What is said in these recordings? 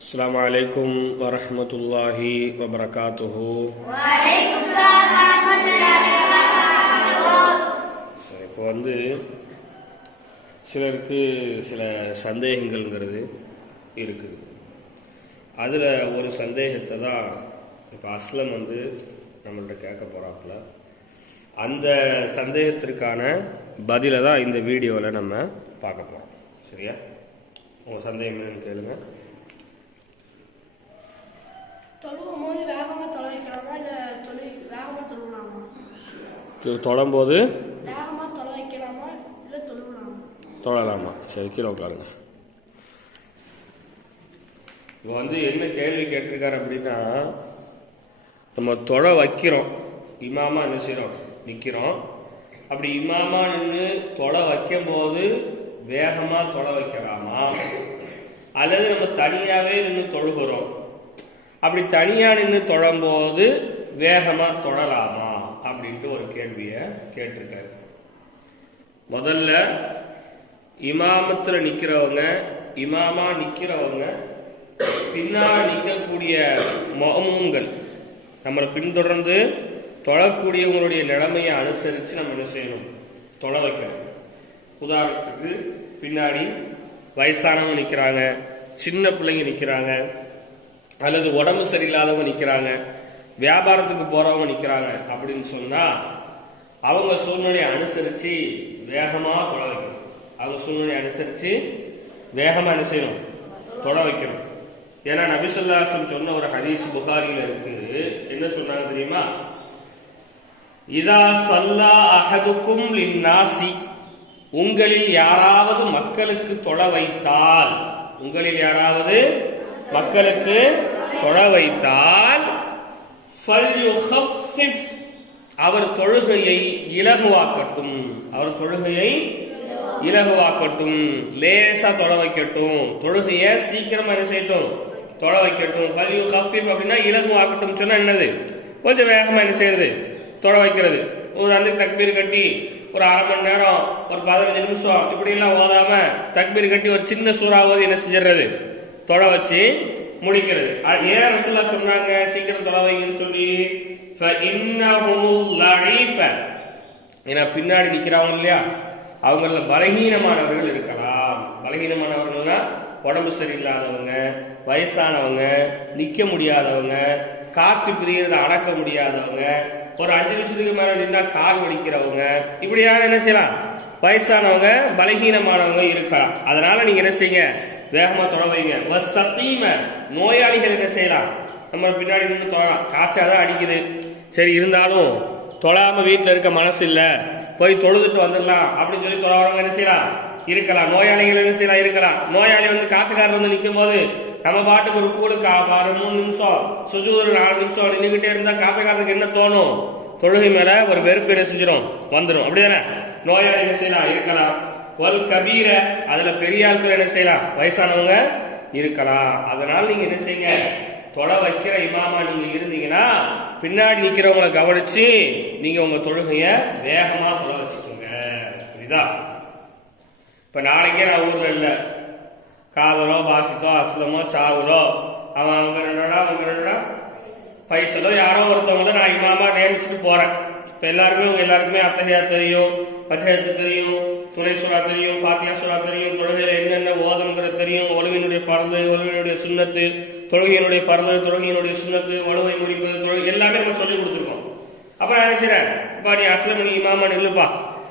السلام عليكم ورحمة الله وبركاته وعليكم السلام ورحمة الله وبركاته சரி, இப்போ வந்து சிலருக்கு சில சந்தேகங்கள்ங்கிறது இருக்குது அதில் ஒரு சந்தேகத்தை தான் இப்போ அஸ்லம் வந்து நம்மள்ட்ட கேட்க போகிறாப்புல அந்த சந்தேகத்திற்கான பதிலை தான் இந்த வீடியோவில் நம்ம பார்க்க போகிறோம் சரியா உங்கள் சந்தேகம் என்னன்னு கேளுங்க தொழுவும் போது வேகமாக தொலை வைக்கலாமா இல்லை தொழு வேகமாக தொழுவலாமா தொ- தொழும்போது வேகமாக தொலை வைக்கலாமா இல்லை தொழுவலாமா தொழலாமா? சரி கீழே உட்காருங்க. இப்போ வந்து என்ன கேள்வி கேட்டிருக்காரு அப்படின்னா நம்ம தொழ வைக்கிறோம். இமாமா என்ன செய்கிறோம் நிற்கிறோம் அப்படி இமாமா நின்று தொலை வைக்கும் போது வேகமாக தொலை வைக்கலாமா? அல்லது நம்ம தனியாகவே நின்று தொழுகிறோம். அப்படி தனியாக நின்று தொழும்போது வேகமாக தொழலாமா? அப்படின்ட்டு ஒரு கேள்வியை கேட்டிருக்காரு. முதல்ல இமாமத்தில் நிற்கிறவங்க இமாமா நிற்கிறவங்க பின்னால் நிற்கக்கூடிய முகமுங்கள் நம்மளை பின்தொடர்ந்து தொழக்கூடியவங்களுடைய நிலைமையை அனுசரித்து நம்ம என்ன செய்யணும்? தொழ வைக்கணும். உதாரணத்துக்கு பின்னாடி வயசானவங்க நிற்கிறாங்க சின்ன பிள்ளைங்க நிற்கிறாங்க அல்லது உடம்பு சரியில்லாதவங்க நிற்கிறாங்க வியாபாரத்துக்கு போறவங்க நிற்கிறாங்க அப்படின்னு சொன்னா அவங்க சூழ்நிலையை அனுசரித்து வேகமாக தொட வைக்கணும். அவங்க சூழ்நிலையை அனுசரித்து வேகமாக என்ன செய்யணும்? தொட வைக்கணும். ஏன்னா நபிசுல்லாசம் சொன்ன ஒரு ஹதீஸ் புகாரியில் இருக்குது என்ன சொன்னாங்க தெரியுமா? இதா சல்லா அகதுக்கும் லின்னாசி. உங்களில் யாராவது மக்களுக்கு தொலை வைத்தால் உங்களில் யாராவது மக்களுக்கு தொழ வைத்தால் அவர் தொழுகையை இலகுவாக்கட்டும். அவர் தொழுகையை இலகுவாக்கட்டும். லேசா தொட வைக்கட்டும். தொழுகைய சீக்கிரமா என்ன செய்யட்டும்? தொட வைக்கட்டும். பல்யூ ஹஃபிஃப் அப்படின்னா இலகுவாக்கட்டும். சொன்னா என்னது? கொஞ்சம் வேகமா என்ன செய்யறது? தொட வைக்கிறது. ஒரு அந்த தக்பீர் கட்டி ஒரு அரை மணி நேரம் ஒரு பதினஞ்சு நிமிஷம் இப்படிலாம் ஓதாம தக்பீர் கட்டி ஒரு சின்ன சூறாவது என்ன செஞ்சிடுறது தொட வச்சு முடிக்கிறது. ஏன் ரசுல்லா சொன்னாங்க? சீக்கிரம் தொலைவைன்னு சொல்லி. ஏன்னா பின்னாடி நிற்கிறாங்க இல்லையா? அவங்கள பலகீனமானவர்கள் இருக்கலாம். பலகீனமானவர்கள்னா உடம்பு சரியில்லாதவங்க வயசானவங்க நிற்க முடியாதவங்க காற்று பிரிகிறத அடக்க முடியாதவங்க ஒரு அஞ்சு நிமிஷத்துக்கு மேலே நின்னா கால் வலிக்கிறவங்க இப்படி யாரும் என்ன செய்யலாம்? வயசானவங்க பலகீனமானவங்க இருக்கலாம். அதனால நீங்க என்ன செய்யுங்க? வேகமாக தொட வைங்க. வஸ் சத்தீம நோயாளிகள் என்ன செய்யலாம்? நம்ம பின்னாடி நின்று தொழலாம் காய்ச்சாதான் அடிக்குது. சரி இருந்தாலும் தொழாமல் வீட்டில் இருக்க மனசு இல்லை. போய் தொழுதுட்டு வந்துடலாம். அப்படின்னு சொல்லி தொழாதவங்க என்ன செய்யலாம்? இருக்கலாம். நோயாளிகள் என்ன செய்யலாம்? இருக்கலாம். நோயாளி வந்து காய்ச்சக்காரர் வந்து நிற்கும் போது நம்ம பாட்டுக்கு ஒரு கூடு ஒரு மூணு நிமிஷம் சுஜு ஒரு நாலு நிமிஷம் நின்றுக்கிட்டே இருந்தால் காய்ச்சக்காரருக்கு என்ன தோணும்? தொழுகை மேலே ஒரு வெறுப்பு என்ன செஞ்சிடும் வந்துடும் அப்படிதானே? நோயாளி என்ன செய்யலாம்? இருக்கலாம். ஒரு கபீர. அதுல பெரிய ஆட்கள் என்ன செய்யலாம்? வயசானவங்க இருக்கலாம். அதனால நீங்க என்ன செய்யுங்க? தொலை வைக்கிற இமாமா நீங்க இருந்தீங்கன்னா பின்னாடி நிக்கிறவங்களை கவனிச்சு நீங்க உங்க தொழுகைய வேகமா தொலை வச்சுக்கோங்க. புரியுதா? இப்ப நாளைக்கே நான் ஊர்ல இல்ல. காதலோ பாசித்தோ அஸ்லமோ சாவுலோ அவன் அவங்க என்னடா அவங்க என்னடா? பைசலோ யாரோ ஒருத்தவங்க நான் இமாமா நியமிச்சுட்டு போறேன். இப்ப எல்லாருமே உங்க எல்லாருக்குமே அத்தகையா தெரியும் பச்சையத்து தெரியும். துணை சுறா தெரியும் பாத்தியா சுறா தெரியும் தொழுகையில் என்னென்ன ஓதம்ங்கிறது தெரியும். ஒழுவினுடைய பரந்து ஒழுவினுடைய சுண்ணத்து தொழுகையினுடைய பரந்து தொழுகையினுடைய சுண்ணத்து ஒழுவை முடிப்பது தொழுகை எல்லாமே நம்ம சொல்லி கொடுத்துருக்கோம். அப்புறம் என்ன செய்றேன்? இப்ப நீ அஸ்லம் நீ இமாமா நில்லுப்பா.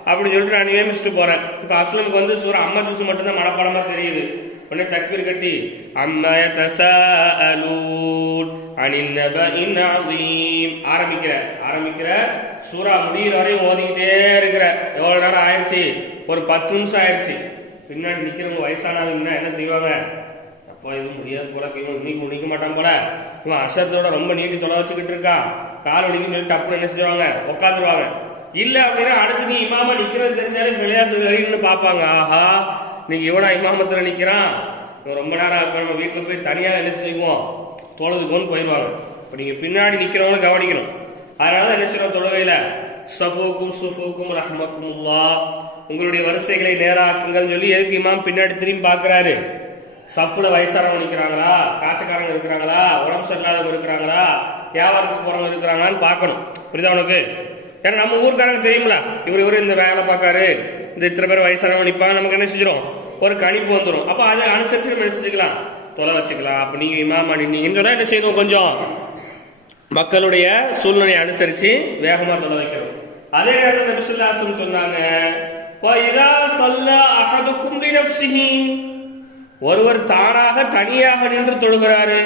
அப்படின்னு சொல்லிட்டு நான் நியமிச்சுட்டு போறேன். இப்ப அஸ்லமுக்கு வந்து சூரா அம்மா ஜூஸ் மட்டும்தான் மனப்படமா தெரியுது. உடனே தக்பீர் கட்டி அம்மா யதசாஅலூன் அனின் ஆரம்பிக்கிற ஆரம்பிக்கிற சூரா முடியிற வரையும் ஓதிக்கிட்டே இருக்கிற எவ்வளவு நேரம் ஆயிடுச்சு? ஒரு பத்து நிமிஷம் ஆயிடுச்சு. பின்னாடி நிக்கிறவங்க வயசானவங்கன்னா என்ன செய்வாங்க? அப்பா எதுவும் முடியாது போல இவன் இன்னைக்கு நிக்க மாட்டான் போல. இவன் அசத்தோட ரொம்ப நீட்டி தொலை வச்சுக்கிட்டு இருக்கான் கால் ஒடிக்கும் சொல்லி டப்புன்னு என்ன செய்வாங்க உட்காந்துருவாங்க இல்ல அப்படின்னா அடுத்து நீ இமாமா நிக்கிறது தெரிஞ்சாலே விளையாட்டு வெளியின்னு பார்ப்பாங்க. ஆஹா நீங்க இவனா இமாமத்துல நிக்கிறான். இவன் ரொம்ப நேரம் இப்ப நம்ம வீட்டுல போய் தனியா என்ன செய்வோம்? தொழுதுக்கோன்னு போயிடுவாங்க. இப்ப நீங்க பின்னாடி நிக்கிறவங்கள கவனிக்கணும். அதனால என்ன செய்யணும்? தொழுகையில சஃபோக்கும் சுஃபோக்கும் ரஹ்மக்குமுல்லா உங்களுடைய வரிசைகளை நேராக்குங்கள் சொல்லி எதுக்கு இமாம் பின்னாடி திரும்பி பார்க்குறாரு? சப்புல வயசானவங்க நிற்கிறாங்களா காசக்காரங்க இருக்கிறாங்களா? உடம்பு சரியில்லாதவங்க இருக்கிறாங்களா? வியாபாரத்துக்கு போறவங்க இருக்கிறாங்களான்னு பார்க்கணும். புரியுதா உனக்கு? ஏன்னா நம்ம ஊருக்காரங்க தெரியுங்களா இவர் இவர் இந்த வேலை பார்க்காரு. இந்த இத்தனை பேர் வயசானவங்க நிற்பாங்க நமக்கு என்ன செஞ்சிடும் ஒரு கணிப்பு வந்துடும் அப்போ அதை அனுசரிச்சு நம்ம என்ன செஞ்சுக்கலாம்? தொலை வச்சுக்கலாம். அப்போ நீங்கள் இமாமா நின்னீங்கன்னு சொன்னால் என்ன செய்யணும் கொஞ்சம்? மக்களுடைய சூழ்நிலையை அனுசரித்து வேகமாக தொலை வைக்கணும். அதே நேரத்தில் நபிசுல்லாசம் சொன்னாங்க ஒருவர் தானாக தனியாக நின்று தொழுகிறாரு.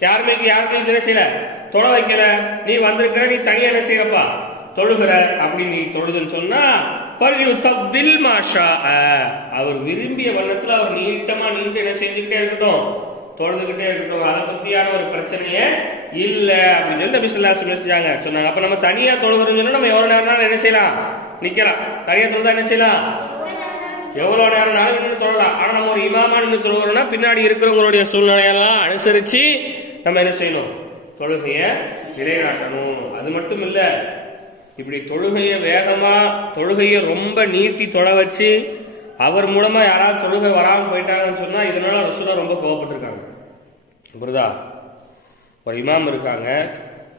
யாருமே யாருமே என்ன செய்யல. தொட வைக்கிற நீ வந்திருக்கிற நீ தனியா என்ன செய்யறப்பா. தொழுகிற. அப்படி நீ தொழுதுன்னு சொன்னா மாஷா அவர் விரும்பிய வண்ணத்துல அவர் நீட்டமா நின்று என்ன செஞ்சுக்கிட்டே இருக்கட்டும். தொழுதுகிட்டே இருக்கட்டும் அதை பற்றியான ஒரு பிரச்சனையே இல்லை அப்படின்னு சொல்லி நபி ஸல்லல்லாஹு செஞ்சாங்க சொன்னாங்க. அப்போ நம்ம தனியாக தொழுகிறோம்னு நம்ம எவ்வளோ நேரம் என்ன செய்யலாம்? நிற்கலாம் தனியாக தொழுதா என்ன செய்யலாம்? எவ்வளோ நேரம்னாலும் நின்று தொழலாம். ஆனால் நம்ம ஒரு இமாமா நின்று தொழுகிறோம்னா பின்னாடி இருக்கிறவங்களுடைய சூழ்நிலையெல்லாம் அனுசரித்து நம்ம என்ன செய்யணும்? தொழுகையை நிலைநாட்டணும். அது மட்டும் இல்லை இப்படி தொழுகையை வேகமாக தொழுகையை ரொம்ப நீட்டி தொட வச்சு அவர் மூலமாக யாராவது தொழுகை வராமல் போயிட்டாங்கன்னு சொன்னால் இதனால ரசூலா ரொம்ப கோவப்பட்டிருக்காங்க. புரிதா ஒரு இமாம் இருக்காங்க.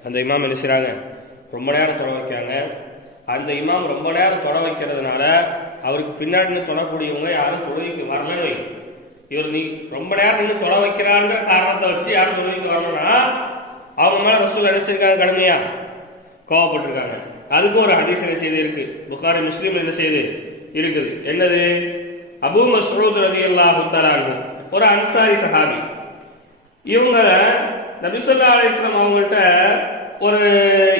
அந்த இமாம் என்ன செய்கிறாங்க ரொம்ப நேரம் தொட வைக்கிறாங்க. அந்த இமாம் ரொம்ப நேரம் தொட வைக்கிறதுனால அவருக்கு பின்னாடி தொடக்கூடியவங்க யாரும் தொழுகைக்கு வரலன்னு வை. இவர் நீ ரொம்ப நேரம் நின்று தொட வைக்கிறான்ற காரணத்தை வச்சு யாரும் தொழுகைக்கு வரணும்னா அவங்க மேலே ரசூல் என்ன செஞ்சிருக்காங்க கடுமையா கோவப்பட்டிருக்காங்க. அதுக்கும் ஒரு ஹதீஸ் என்ன செய்து இருக்கு? புகாரி முஸ்லீம் என்ன செய்து? இருக்குது. என்னது? அபூ மஸ்ரூத் ரதி அல்லாஹு ஒரு அன்சாரி சஹாபி இவங்க நபிசுல்லா அலிஸ்லாம் அவங்கள்ட்ட ஒரு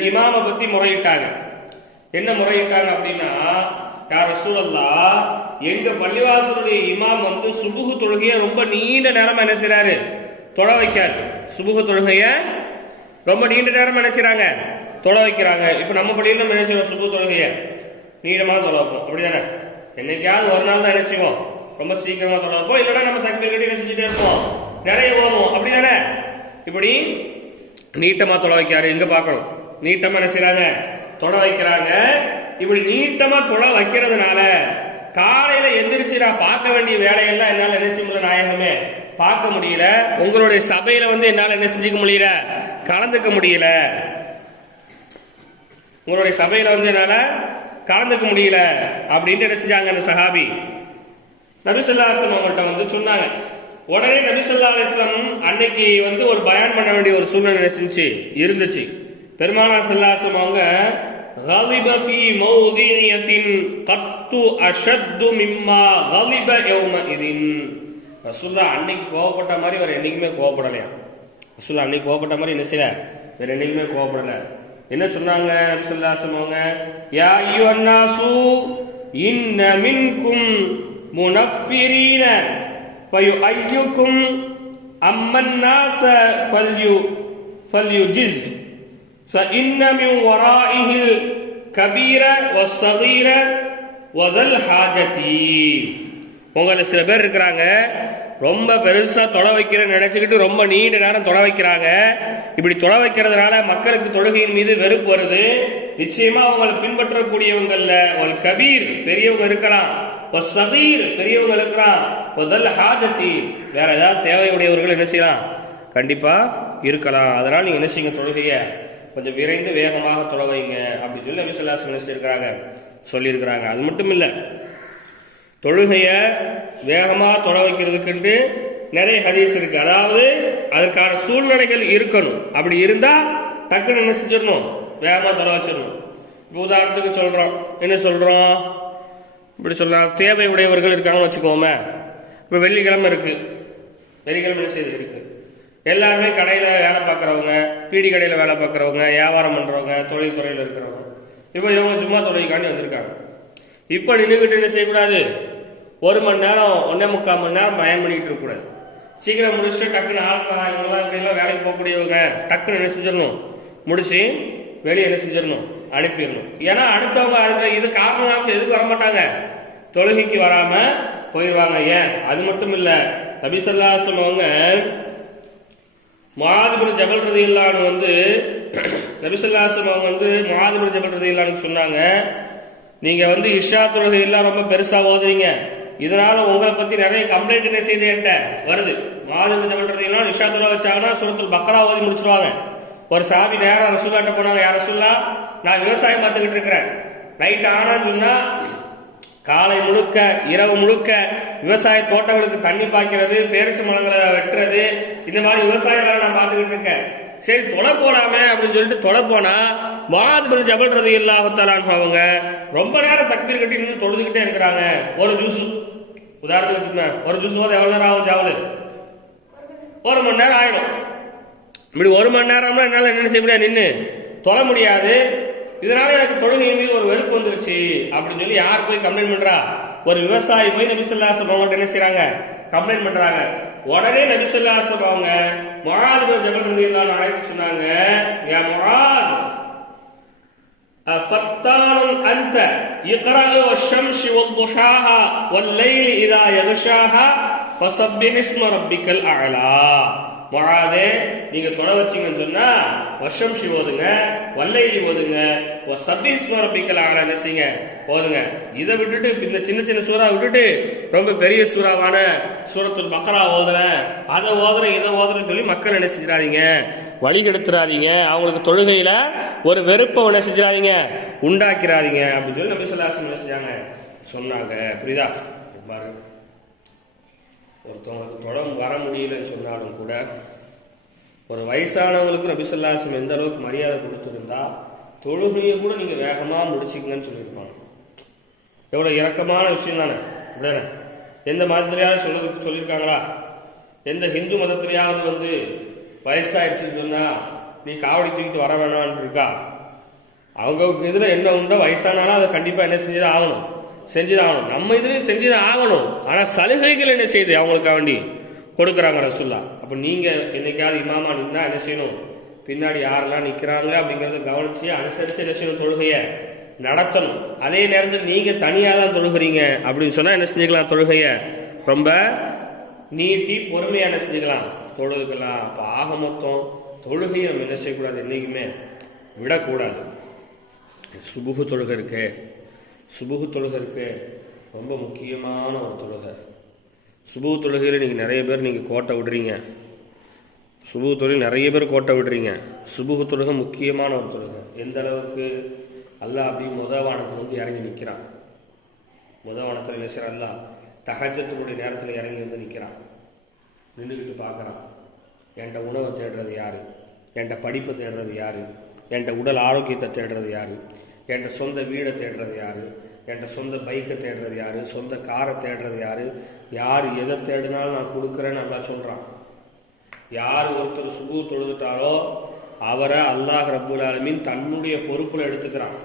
இமாமை பத்தி முறையிட்டாங்க. என்ன முறையிட்டாங்க அப்படின்னா யார் ரசூலல்லா எங்க பள்ளிவாசலுடைய இமாம் வந்து சுபுகு தொழுகையை ரொம்ப நீண்ட நேரம் என்ன செய்றாரு? தொழ வைக்காரு சுபுகு தொழுகைய ரொம்ப நீண்ட நேரம் என்ன செய்றாங்க? தொழ வைக்கிறாங்க. இப்போ நம்ம பள்ளியில நம்ம என்ன செய்வோம்? சுபுகு தொழுகைய நீளமாக தொட வைப்போம். அப்படிதானே? என்னைக்காவது ஒரு நாள் தான் என்ன செய்வோம்? ரொம்ப சீக்கிரமா தொட வைப்போம். இல்லைன்னா நம்ம தக்பீர் கட்டி என்ன செஞ்சுட்டே இருப்போம். நிறைய ஓதுவோம் அப்படிதானே? இப்படி நீட்டமா தொலை வைக்கிறாரு. எங்க பார்க்கணும்? நீட்டமா என்ன செய்கிறாங்க தொலை வைக்கிறாங்க. இப்படி நீட்டமா தொலை வைக்கிறதுனால காலையில எந்திரிச்சு நான் பார்க்க வேண்டிய வேலையெல்லாம் என்னால என்ன செய்ய முடியல நாயகமே? பார்க்க முடியல. உங்களுடைய சபையில வந்து என்னால என்ன செஞ்சுக்க முடியல? கலந்துக்க முடியல. உங்களுடைய சபையில வந்து என்னால கலந்துக்க முடியல. அப்படின்ட்டு என்ன செஞ்சாங்க அந்த சஹாபி? நபிசுல்லாசன் அவங்கள்ட்ட வந்து சொன்னாங்க. உடனே நபிசல்லா அலிஸ்லாம் அன்னைக்கு வந்து ஒரு பயான் பண்ண வேண்டிய ஒரு சூழ்நிலை செஞ்சு இருந்துச்சு பெருமானா சல்லாஸ்லம் அவங்க غضب في موضعية قط أشد مما غضب يومئذ ரசூல்லா அன்னைக்கு கோவப்பட்ட மாதிரி வேற என்னைக்குமே கோவப்படலையா ரசூல்லா அன்னைக்கு கோவப்பட்ட மாதிரி என்ன செய்யல வேற என்னைக்குமே கோவப்படல என்ன சொன்னாங்க ரசூல்லா சொன்னவங்க யா ஐயுஹன்னாசு இன்ன மின்கும் முனஃபிரீன فيؤيكم أما الناس فليو فليجز فإن من ورائه الكبير والصغير وذا الحاجة உங்களை சில பேர் இருக்கிறாங்க ரொம்ப பெருசா தொலை வைக்கிறேன்னு நினைச்சுக்கிட்டு ரொம்ப நீண்ட நேரம் தொலை வைக்கிறாங்க இப்படி தொலை வைக்கிறதுனால மக்களுக்கு தொழுகையின் மீது வெறுப்பு வருது நிச்சயமா அவங்களை பின்பற்றக்கூடியவங்கல்ல ஒரு கபீர் பெரியவங்க இருக்கலாம் ஒரு சகீர் பெரியவங்க இருக்கிறான். முதல்ல ஹாஜத்தி. வேற ஏதாவது தேவையுடையவர்கள் என்ன செய்யலாம்? கண்டிப்பா இருக்கலாம். அதனால நீங்க என்ன செய்யுங்க தொழுகைய கொஞ்சம் விரைந்து வேகமாக தொலை வைங்க. அப்படின்னு சொல்லி நபிசல்லாசன் நினைச்சிருக்கிறாங்க சொல்லியிருக்கிறாங்க. அது மட்டும் இல்லை. தொழுகைய வேகமாக தொட வைக்கிறதுக்குன்ட்டு நிறைய ஹதீஸ் இருக்கு. அதாவது அதற்கான சூழ்நிலைகள் இருக்கணும். அப்படி இருந்தா டக்குன்னு என்ன செஞ்சிடணும்? வேகமாக தொலை வச்சிடணும். இப்போ உதாரணத்துக்கு சொல்றோம். என்ன சொல்றோம்? இப்படி சொல்லலாம் தேவை உடையவர்கள் இருக்காங்கன்னு வச்சுக்கோமே. இப்போ வெள்ளிக்கிழமை இருக்கு. வெள்ளிக்கிழமை செய்து இருக்குது இருக்கு. எல்லாருமே கடையில் வேலை பார்க்குறவங்க பீடி கடையில் வேலை பார்க்குறவங்க வியாபாரம் பண்ணுறவங்க தொழில் துறையில் இருக்கிறவங்க. இப்போ இவங்க சும்மா தொழிலுக்காண்டி வந்திருக்காங்க. இப்போ நின்றுக்கிட்டு என்ன செய்யக்கூடாது? ஒரு மணி நேரம் ஒன்னே முக்கால் மணி நேரம் பயன் பண்ணிக்கிட்டு இருக்கக்கூடாது. சீக்கிரம் முடிச்சுட்டு டக்குன்னு ஆளுங்க இவங்கெல்லாம் இப்படிலாம் வேலைக்கு போகக்கூடியவங்க டக்குன்னு என்ன செஞ்சிடணும்? முடிச்சு வெளியே என்ன செஞ்சிடணும்? அனுப்பிடணும். ஏன்னா அடுத்தவங்க அடுத்த இது காரணம் எதுக்கு வரமாட்டாங்க? தொழுகைக்கு வராம போயிடுவாங்க. ஏன்? அது மட்டும் இல்ல நபிசல்லாசம் அவங்க மகாதிபுரம் ஜபல் ரதி இல்லான்னு வந்து நபிசல்லாசம் அவங்க வந்து மகாதிபுரம் ஜபல் ரதி இல்லான்னு சொன்னாங்க நீங்க வந்து இஷா தொழுகை எல்லாம் ரொம்ப பெருசா ஓதுறீங்க. இதனால உங்களை பத்தி நிறைய கம்ப்ளைண்ட் என்ன செய்து என்கிட்ட? வருது. மாதிரி ஜபன்றதுனா இஷா தொலை வச்சாங்கன்னா சுரத்தில் பக்கரா ஓதி முடிச்சிருவாங்க. ஒரு சாமி நேரம் ரசூலாட்ட போனாங்க யார் ரசூல்லா நான் விவசாயம் பார்த்துக்கிட்டு இருக்கிறேன். நைட் ஆனான்னு சொன்னா காலை முழுக்க இரவு முழுக்க விவசாய தோட்டங்களுக்கு தண்ணி பாய்க்கிறது பேரிச்சு மரங்களை வெட்டுறது இந்த மாதிரி விவசாய வேலை நான் பார்த்துக்கிட்டு இருக்கேன். சரி தொலை போலாமே அப்படின்னு சொல்லிட்டு தொலை போனா மாதிரி ஜபல்றது இல்லாமத்தாலான்னு அவங்க ரொம்ப நேரம் தக்பீர் கட்டி நின்று தொழுதுகிட்டே இருக்கிறாங்க. ஒரு ஜூஸ் உதாரணத்துக்கு வச்சுக்கோங்க ஒரு ஜூஸ் போது எவ்வளோ நேரம் ஆகும் ஜாவல் ஒரு மணி நேரம் ஆயிடும். இப்படி ஒரு மணி நேரம்னா என்னால் என்ன செய்ய முடியாது? நின்று தொலை முடியாது. இதனால எனக்கு தொழுகை மீது ஒரு வெறுப்பு வந்துருச்சு அப்படின்னு சொல்லி யார் போய் கம்ப்ளைண்ட் பண்றா ஒரு விவசாயி போய் நபிசுல்லாசம் அவங்கள்ட்ட என்ன செய்றாங்க கம்ப்ளைண்ட் பண்றாங்க உடனே நபிசுல்லாசம் அவங்க மொழாது ஜபல் ரதி எல்லாம் அழைத்து சொன்னாங்க ஏன் மொழாது فتان أنت اقرأ والشمس والضحاها والليل إذا يغشاها فسبح اسم ربك الأعلى மொழாதே நீங்க தொலை வச்சீங்கன்னு சொன்னா வருஷம் ஷி ஓதுங்க வல்லைலி ஓதுங்க. சபீஸ்ம ரப்பிக்கல் ஆகல என்ன செய்யுங்க? ஓதுங்க. இதை விட்டுட்டு இந்த சின்ன சின்ன சூறா விட்டுட்டு ரொம்ப பெரிய சூறாவான சூரத்துல் பக்கரா ஓதுறேன். அதை ஓதுறேன் இதை ஓதுறேன்னு சொல்லி மக்கள் என்ன செஞ்சிடாதீங்க? வழி கெடுத்துறாதீங்க அவங்களுக்கு தொழுகையில ஒரு வெறுப்பை என்ன செஞ்சிடாதீங்க? உண்டாக்கிறாதீங்க அப்படின்னு சொல்லி நபி சொல்லாசன் என்ன செஞ்சாங்க? சொன்னாங்க. புரியுதா? பாருங்க. ஒருத்தவங்களுக்கு தொடம் வர முடியலன்னு சொன்னாலும் கூட ஒரு வயசானவங்களுக்கு நபிசல்லாசம் எந்த அளவுக்கு மரியாதை கொடுத்துருந்தா தொழுகையை கூட நீங்க வேகமா முடிச்சுக்கங்கன்னு சொல்லியிருப்பாங்க. எவ்வளவு இறக்கமான விஷயம் தானே? அப்படிதானே? எந்த மதத்திலேயாவது சொல்ல சொல்லியிருக்காங்களா? எந்த ஹிந்து மதத்திலேயாவது வந்து வயசாயிடுச்சுன்னு சொன்னா நீ காவடி தூக்கிட்டு வர வேணாம்னு இருக்கா? அவங்க இதுல என்ன உண்டோ வயசானாலும் அதை கண்டிப்பா என்ன செஞ்சுதான் ஆகணும். செஞ்சுதான் ஆகணும். நம்ம இதுலயும் செஞ்சுதான் ஆகணும். ஆனா சலுகைகள் என்ன செய்யுது? அவங்களுக்காக வேண்டி கொடுக்குறாங்க ரசுல்லா அப்போ நீங்கள் என்னைக்காவது இமாமா நின்னா என்ன செய்யணும்? பின்னாடி யாரெல்லாம் நிற்கிறாங்க அப்படிங்கிறத கவனிச்சு அனுசரித்து என்ன செய்யணும்? தொழுகையை நடத்தணும். அதே நேரத்தில் நீங்கள் தனியாக தான் தொழுகிறீங்க அப்படின்னு சொன்னால் என்ன செஞ்சுக்கலாம்? தொழுகையை ரொம்ப நீட்டி பொறுமையாக என்ன செஞ்சுக்கலாம்? தொழுதுக்கலாம். அப்போ ஆக மொத்தம் தொழுகையை நம்ம என்ன செய்யக்கூடாது? என்னைக்குமே விடக்கூடாது. சுபுகு தொழுகை இருக்கு. சுபுகு தொழுகை இருக்கு. ரொம்ப முக்கியமான ஒரு தொழுகை. சுபு தொழுகையில் நீங்கள் நிறைய பேர் நீங்கள் கோட்டை விடுறீங்க. சுபுகு தொழில் நிறைய பேர் கோட்டை விடுறீங்க. சுபுகு தொழுகை முக்கியமான ஒரு தொழுகை. எந்த அளவுக்கு அல்லா அப்படி முதவானத்தில் வந்து இறங்கி நிற்கிறான் முதவானத்தில் பேசுகிற அல்லா தகஜத்தினுடைய நேரத்தில் இறங்கி வந்து நிற்கிறான் நின்றுக்கிட்டு பார்க்குறான். என்கிட்ட உணவை தேடுறது யார்? என்கிட்ட படிப்பை தேடுறது யார்? என்கிட்ட உடல் ஆரோக்கியத்தை தேடுறது யார்? என்கிட்ட சொந்த வீடை தேடுறது யார்? என்கிட்ட சொந்த பைக்கை தேடுறது யார்? சொந்த காரை தேடுறது யார்? யார் எதை தேடினாலும் நான் கொடுக்குறேன்னு நல்லா சொல்கிறான் யார் ஒருத்தர் சுபு தொழுதுட்டாரோ அவரை அல்லாஹ் ரப்புல் ஆலமின் தன்னுடைய பொறுப்பில் எடுத்துக்கிறான்.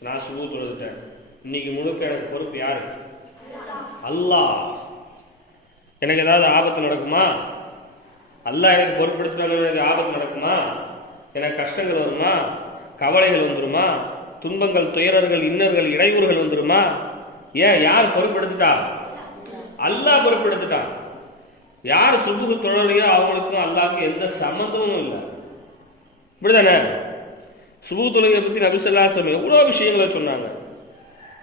நான் சுபு தொழுதுட்டேன். இன்னைக்கு முழுக்க எனக்கு பொறுப்பு யார்? அல்லாஹ். எனக்கு ஏதாவது ஆபத்து நடக்குமா? அல்லாஹ் எனக்கு பொறுப்படுத்தினாலும் எனக்கு ஆபத்து நடக்குமா? எனக்கு கஷ்டங்கள் வருமா? கவலைகள் வந்துருமா? துன்பங்கள் துயரர்கள் இன்னர்கள் இடையூறுகள் வந்துருமா? ஏன் யார் பொறுப்பெடுத்துட்டா அல்லாஹ் பொறுப்படுத்திட்டான் யார் சுபுகு தொழலையோ அவங்களுக்கும் அல்லாவுக்கும் எந்த சம்மந்தமும் இல்லை. இப்படிதானே? சுபு தொழுகையை பற்றி நபிசல்லாசம் எவ்வளோ விஷயங்களை சொன்னாங்க.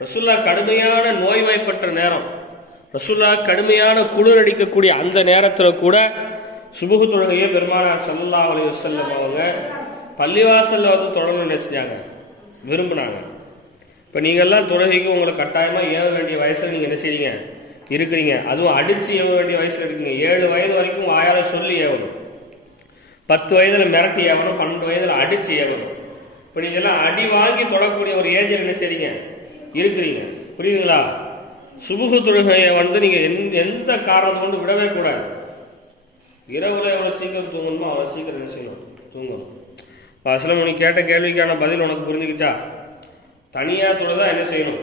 ரசுல்லா கடுமையான நோய்வாய்ப்பற்ற நேரம். ரசுல்லா கடுமையான குளிர் அடிக்கக்கூடிய அந்த நேரத்தில் கூட சுபுகு தொழுகையை பெருமானார் சல்லா அலி வசல்லம் அவங்க பள்ளிவாசலில் வந்து தொடரணும்னு நினைச்சாங்க செஞ்சாங்க விரும்பினாங்க. இப்போ நீங்கள்லாம் துறவிக்கு உங்களை கட்டாயமாக ஏவ வேண்டிய வயசில் நீங்கள் என்ன செய்றீங்க? இருக்கிறீங்க. அதுவும் அடிச்சு ஏவ வேண்டிய வயசில் இருக்கீங்க. ஏழு வயது வரைக்கும் வாயால் சொல்லி ஏவணும். பத்து வயதில் மிரட்டி ஏவணும் பன்னெண்டு வயதில் அடித்து ஏவணும். இப்போ நீங்கள்லாம் அடி வாங்கி தொடக்கூடிய ஒரு ஏஜில் என்ன செய்றீங்க? இருக்கிறீங்க. புரியுதுங்களா? சுபுகு தொழுகையை வந்து நீங்கள் எந் எந்த காரணத்தை கொண்டு விடவே கூடாது. இரவுல எவ்வளோ சீக்கிரம் தூங்கணுமோ அவ்வளோ சீக்கிரம் என்ன செய்யணும்? தூங்கணும். இப்போ உனக்கு கேட்ட கேள்விக்கான பதில் உனக்கு புரிஞ்சுக்கிச்சா? தனியா தொழுதா என்ன செய்யணும்?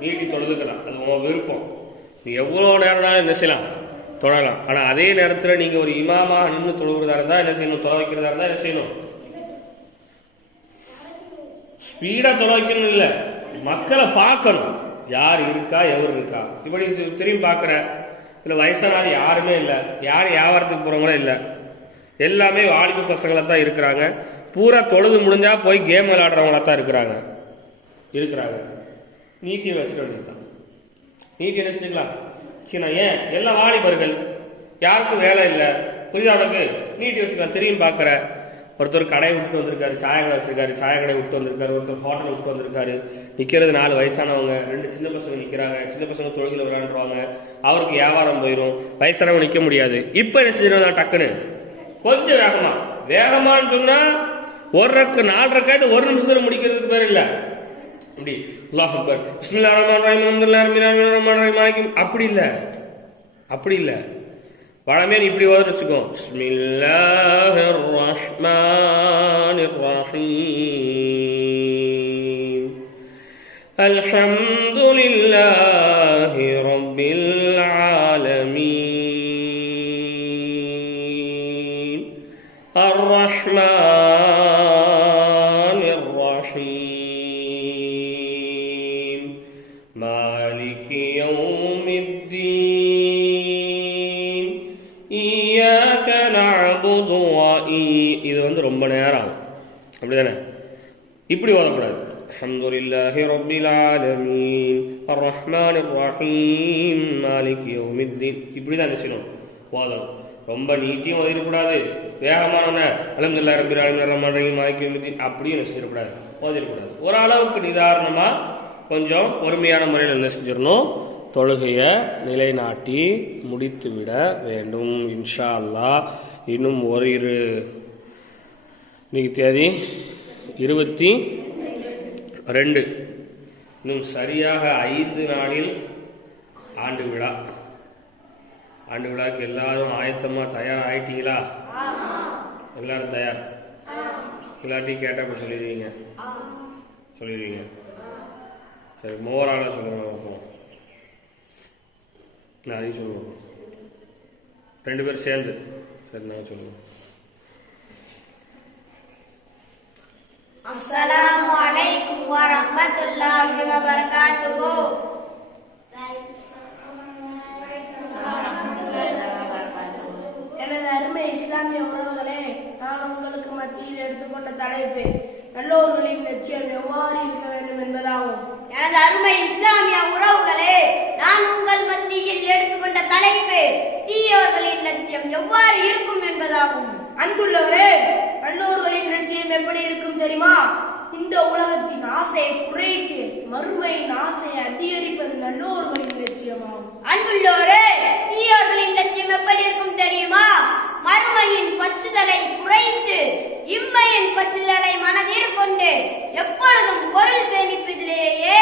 நீட்டி தொழுதுக்கலாம். அது உன் விருப்பம். நீ எவ்வளோ நேரம்னாலும் என்ன செய்யலாம்? தொழலாம். ஆனால் அதே நேரத்துல நீங்க ஒரு இமாமா நின்று தொழுகிறதா இருந்தால் என்ன செய்யணும்? தொலை வைக்கிறதா இருந்தால் என்ன செய்யணும்? ஸ்பீடாக தொலை வைக்கணும் இல்லை. மக்களை பார்க்கணும். யார் இருக்கா எவர் இருக்கா? இப்படி திரும்பி பார்க்குற இதில் வயசானாலும் யாருமே இல்லை. யாரும் வியாபாரத்துக்கு போறவங்களே இல்லை. எல்லாமே வாலிப பசங்களா தான் இருக்கிறாங்க. பூரா தொழுது முடிஞ்சா போய் கேம் விளையாடுறவங்களா தான் இருக்கிறாங்க. இருக்கிறாங்க. நீட்டி வச்சுட்டு வேண்டியதுதான் நீட்டி வச்சுட்டுங்களா? செஞ்சுக்கலாம் சின்ன ஏன்? எல்லாம் வாலிபர்கள். யாருக்கும் வேலை இல்லை. புரியுதா உனக்கு? நீட்டி வச்சுக்கலாம் தெரியும் பார்க்குற ஒருத்தர் கடையை விட்டு வந்திருக்காரு சாய கடை வச்சிருக்காரு சாய கடை விட்டு வந்திருக்காரு ஒருத்தர் ஹோட்டல் விட்டு வந்திருக்காரு. நிற்கிறது நாலு வயசானவங்க ரெண்டு சின்ன பசங்க நிற்கிறாங்க சின்ன பசங்க தொழுகையில் விளையாண்டுருவாங்க. அவருக்கு வியாபாரம் போயிடும் வயசானவங்க நிற்க முடியாது. இப்போ என்ன செஞ்சிருந்தா டக்குன்னு? கொஞ்சம் வேகமாக வேகமானு சொன்னால் ஒரு ரக்கு நாலு ரக்காயத்தை ஒரு நிமிஷத்தில் முடிக்கிறதுக்கு பேர் இல்லை. அப்படி. அல்லாஹ் அக்பர். பிஸ்மில்லா ரஹ்மான் ரஹீம் அஹமதுல்லா ரஹ்மீன் ரஹ்மான் அப்படி இல்லை. அப்படி இல்லை. பழமே இப்படி ஓதுன்னு வச்சுக்கோ. பிஸ்மில்லாஹ் ரஹ்மான் ரஹீம். அல்ஹம்துலில்லாஹ் مالك يوم الدين إياك نعبد وإي இது வந்து ரொம்ப நேரம் ஆகும் அப்படிதானே இப்படி ஓதக்கூடாது அல்ஹம்துலில்லாஹி ரப்பில் ஆலமீன் அர்ரஹ்மானிர் ரஹீம் மாலிக் யௌமித்தீன் இப்படி தான் செய்யணும் ஓதணும் ரொம்ப நீட்டியும் ஓதிடக்கூடாது வேகமான அலமதுல்லா ரப்பில் ஆலமீன் ரஹ்மான் ரஹீம் மாலிக் யௌமித்தீன் அப்படியும் என்ன செஞ்சிடக்கூடாது ஓதிடக்கூடாது ஓரளவுக்கு நிதாரணமா கொஞ்சம் பொறுமையான முறையில் என்ன செஞ்சிடணும்? தொழுகையை நிலைநாட்டி முடித்து விட வேண்டும். இன்ஷா அல்லாஹ் இன்னும் ஒரு இரு இன்னைக்கு தேதி இருபத்தி ரெண்டு. இன்னும் சரியாக ஐந்து நாளில் ஆண்டு விழா. ஆண்டு விழாக்கு எல்லாரும் ஆயத்தமாக தயார் ஆயிட்டீங்களா எல்லாரும் தயார்? இல்லாட்டி கேட்டால் சொல்லிடுவீங்க. சொல்லிடுவீங்க. சரி மோரால சொல்லுங்க அப்போ நான் அதையும் சொல்லுவோம். ரெண்டு பேரும் சேர்ந்து. சரி நான் சொல்லுவோம். அஸ்ஸலாமு அலைக்கும் வரஹ்மத்துல்லாஹி வபரகாத்துஹு எனது அருமை இஸ்லாமிய உறவுகளே நான் உங்களுக்கு மத்தியில் எடுத்துக்கொண்ட தலைப்பு நல்லோர்களின் லட்சியம் எவ்வாறு இருக்க வேண்டும் என்பதாகும் எனது அருமை இஸ்லாமிய உறவுகளே நான் உங்கள் மத்தியில் எடுத்துக்கொண்ட தலைப்பு தீயோர்களின் லட்சியம் எவ்வாறு இருக்கும் என்பதாகும். அன்புள்ளவரே நல்லோர்களின் லட்சியம் எப்படி இருக்கும் தெரியுமா? இந்த உலகத்தின் ஆசையை குறைத்து மறுமையின் ஆசையை அதிகரிப்பது நல்லோர்களின் லட்சியமாகும். அன்புள்ளோரே தீயோர்களின் லட்சியம் எப்படி இருக்கும் தெரியுமா? மறுமையின் பச்சுதலை குறைத்து இம்மையின் பச்சுதலை மனதில் கொண்டு எப்பொழுதும் பொருள் சேமிப்பதிலேயே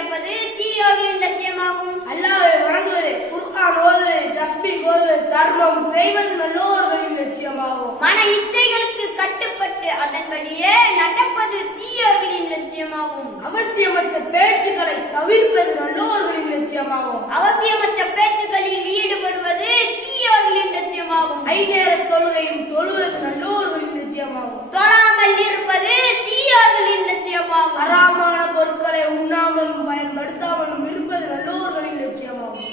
மூழ்கி கிடப்பது தீயோர்களின் லட்சியமாகும். அல்லாஹ்வை வணங்குவது குர்ஆன் ஓதுவது தஸ்பீ ஓதுவது தர்மம் செய்வது நல்லோர்களின் லட்சியமாகும். மன இச்சைகளுக்கு கட்டுப்பட்டு அதன்படியே நடப்பது தீயோர்களின் லட்சியமாகும். அவசியமற்ற பேச்சுக்களை தவிர்ப்பது நல்லோர்களின் லட்சியமாகும். அவசியமற்ற பேச்சுக்களில் ஈடுபடுவது தீயோர்களின் லட்சியமாகும். ஐநேர தொழுகையும் தொழுவது நல்லோர்களின் லட்சியமாகும். தொழாமல் இருப்பது தீயோர்களின் லட்சியமாகும். ஹராமான பொருட்களை உண்ணாமலும் பயன்படுத்தாமலும் இருப்பது லட்சியமாகும்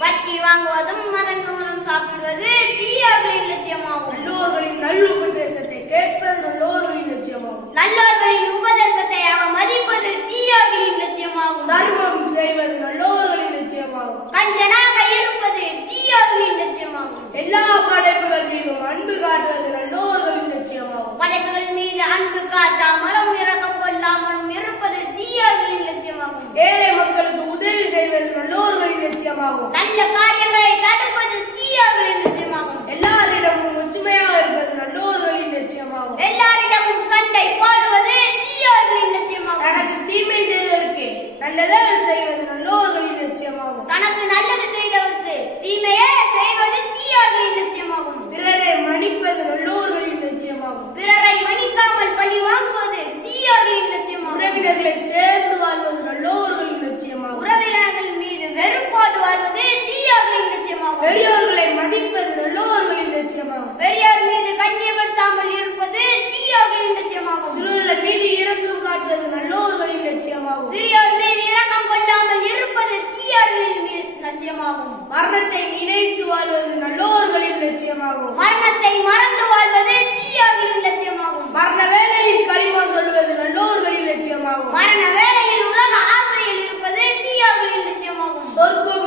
வட்டி வாங்குவதும் மதன் மூலம் சாப்பிடுவது தீயோர்களின் லட்சியமாகும். நல்லோர்களின் நல்லுபதேசத்தை கேட்பது நல்லோர்களின் லட்சியமாகும். நல்லோர்களின் உபதேசத்தை அவமதிப்பது தீயோர்களின் லட்சியமாகும். தர்மம் செய்வது நல்லோர்களின் லட்சியமாகும். கஞ்சனாக இருப்பது தீயோர்களின் லட்சியமாகும். எல்லா படைப்புகள் மீதும் அன்பு காட்டுவது நல்லோர்களின் லட்சியமாகும். படைப்புகள் மீது அன்பு காட்டாமலும் இரக்கம் கொள்ளாமலும் இருப்பது தீயோர்களின் லட்சியமாகும். ஏழை லட்சியமாகும் நல்ல காரியங்களை தடுப்பது தீயோர்களின் லட்சியமாகும் எல்லாரிடமும் ஒற்றுமையாக இருப்பது நல்லோர்களின் லட்சியமாகும் எல்லாரிடமும் சண்டை போடுவது தீயோர்களின் லட்சியமாகும் தனக்கு தீமை செய்ததற்கு நல்லதே செய்வது நல்லோர்களின் லட்சியமாகும் தனக்கு நல்லது செய்தவருக்கு தீமையே செய்வது தீயோர்களின் லட்சியமாகும் பிறரை மன்னிப்பது நல்லோர்களின் லட்சியமாகும் பிறரை மன்னிக்காமல் பழி வாங்குவது தீயோர்களின் லட்சியமாகும் உறவினர்களை சேர்ந்து வாழ்வது நல்லோர்களின் லட்சியமாகும் உறவினர்கள் மீது வெறுப்போடு வாழ்வது தீயோர்களின் லட்சியமாகும் பெரியோர்களை மதிப்பது நல்லோர்களின் லட்சியமாகும் பெரியோர் மீது கண்ணியப்படுத்தாமல் இருப்பது தீயோர்களின் லட்சியமாகும் சிறுவர்கள் மீது இரக்கம் காட்டுவது நல்லோர்களின் லட்சியமாகும் சிறியோர் மீது இரக்கம் கொள்ளாமல் இருப்பது தீயோர்களின் மீது லட்சியமாகும் மரணத்தை நினைத்து வாழ்வது நல்லோர்களின் லட்சியமாகும். மரணத்தை மறந்து வாழ்வது தீயோர்களின் லட்சியமாகும். மரண வேளையில் களிமா சொல்வது நல்லோர்களின் லட்சியமாகும். மரண வேளையில் உலக ஆசையில் இருப்பது தீயோர்களின் லட்சியமாகும். சொர்க்கம்